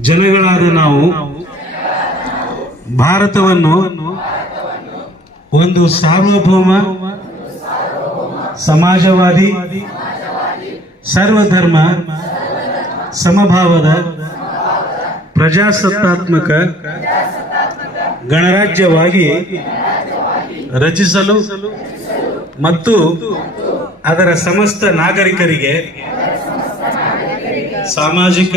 ಜನಗಳಾದ ನಾವು ಭಾರತವನ್ನು ಒಂದು ಸಾರ್ವಭೌಮ, ಸಮಾಜವಾದಿ, ಸರ್ವಧರ್ಮ, ಸಮಭಾವದ ಪ್ರಜಾಸತ್ತಾತ್ಮಕ ಗಣರಾಜ್ಯವಾಗಿ ರಚಿಸಲು ಮತ್ತು ಅದರ ಸಮಸ್ತ ನಾಗರಿಕರಿಗೆ ಸಾಮಾಜಿಕ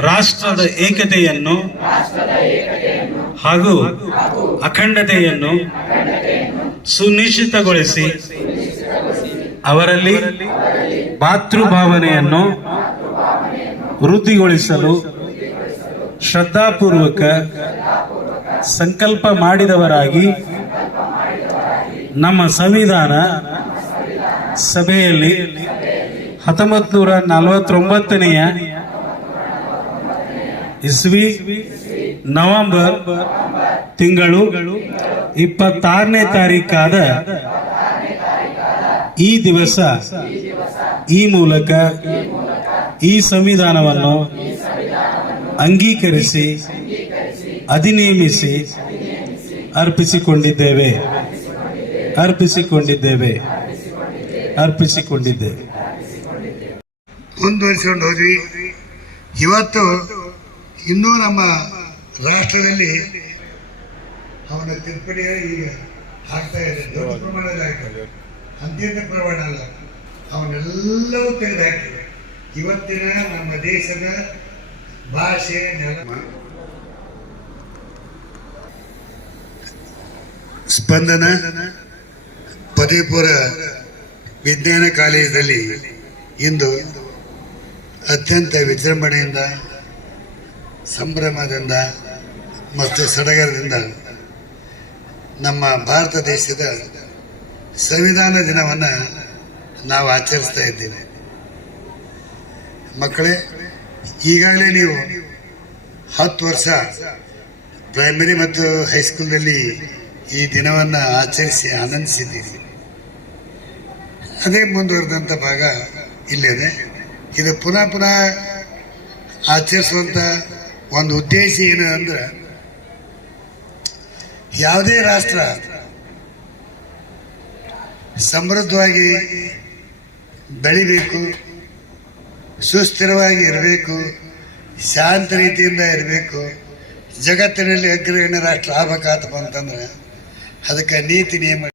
ರಾಷ್ಟ್ರದ ಏಕತೆಯನ್ನು ಹಾಗೂ ಅಖಂಡತೆಯನ್ನು ಸುನಿಶ್ಚಿತಗೊಳಿಸಿ ಅವರಲ್ಲಿ ಮಾತೃಭಾವನೆಯನ್ನು ವೃದ್ಧಿಗೊಳಿಸಲು ಶ್ರದ್ಧಾಪೂರ್ವಕ ಸಂಕಲ್ಪ ಮಾಡಿದವರಾಗಿ ನಮ್ಮ ಸಂವಿಧಾನ ಸಭೆಯಲ್ಲಿ ಹತ್ತೊಂಬತ್ತು ನೂರ ನಲವತ್ತೊಂಬತ್ತನೆಯ ಇಸ್ವಿ ನವೆಂಬರ್ ತಿಂಗಳು ಇಪ್ಪತ್ತಾರನೇ ತಾರೀಕಾದ ಈ ದಿವಸ ಈ ಮೂಲಕ ಈ ಸಂವಿಧಾನವನ್ನು ಅಂಗೀಕರಿಸಿ, ಅಧಿನಿಯಮಿಸಿ ಅರ್ಪಿಸಿಕೊಂಡಿದ್ದೇವೆ. ಅರ್ಪಿಸಿಕೊಂಡಿದ್ದೇವೆ. ಅರ್ಪಿಸಿಕೊಂಡಿದ್ದೇವೆ. ಮುಂದುವರಿಸಿಕೊಂಡು ಹೋದ್ವಿ. ಇವತ್ತು ಇನ್ನೂ ನಮ್ಮ ರಾಷ್ಟ್ರದಲ್ಲಿ ಅವನ ತಿದ್ದುಪಡಿ ಈಗ ಆಗ್ತಾ ಇದೆ ದೊಡ್ಡ ಪ್ರಮಾಣದಲ್ಲಿ ಆಗ್ತದೆ ಅಂತ್ಯಂತ ಪ್ರಮಾಣ ಅಲ್ಲ. ಅವನ್ನೆಲ್ಲವೂ ತೆಗೆದು ಹಾಕಿವೆ ಇವತ್ತಿನ ನಮ್ಮ ದೇಶದ ಭಾಷೆ ನೆಲ ಸ್ಪಂದನ ಪದವಿ ಪೂರ್ವ ವಿಜ್ಞಾನ ಕಾಲೇಜಲ್ಲಿ ಇಂದು ಅತ್ಯಂತ ವಿಜೃಂಭಣೆಯಿಂದ ಸಂಭ್ರಮದಿಂದ ಮತ್ತು ಸಡಗರದಿಂದ ನಮ್ಮ ಭಾರತ ದೇಶದ ಸಂವಿಧಾನ ದಿನವನ್ನು ನಾವು ಆಚರಿಸ್ತಾ ಇದ್ದೇವೆ. ಮಕ್ಕಳೇ, ಈಗಾಗಲೇ ನೀವು ಹತ್ತು ವರ್ಷ ಪ್ರೈಮರಿ ಮತ್ತು ಹೈಸ್ಕೂಲ್ನಲ್ಲಿ ಈ ದಿನವನ್ನು ಆಚರಿಸಿ ಆನಂದಿಸಿದ್ದೀರಿ. ಅದೇ ಮುಂದುವರೆದಂಥ ಭಾಗ ಇಲ್ಲಿದೆ. ಇದು ಪುನಃ ಪುನಃ ಆಚರಿಸುವಂಥ ಒಂದು ಉದ್ದೇಶ ಏನು ಅಂದ್ರೆ ಯಾವುದೇ ರಾಷ್ಟ್ರ ಸಮೃದ್ಧವಾಗಿ ಬೆಳಿಬೇಕು, ಸುಸ್ಥಿರವಾಗಿ ಇರಬೇಕು, ಶಾಂತ ರೀತಿಯಿಂದ ಇರಬೇಕು, ಜಗತ್ತಿನಲ್ಲಿ ಅಗ್ರಗಣ್ಯ ರಾಷ್ಟ್ರ ಆಗ್ಬೇಕಾತಪ್ಪ ಅಂತಂದ್ರೆ ಅದಕ್ಕೆ ನೀತಿ ನಿಯಮ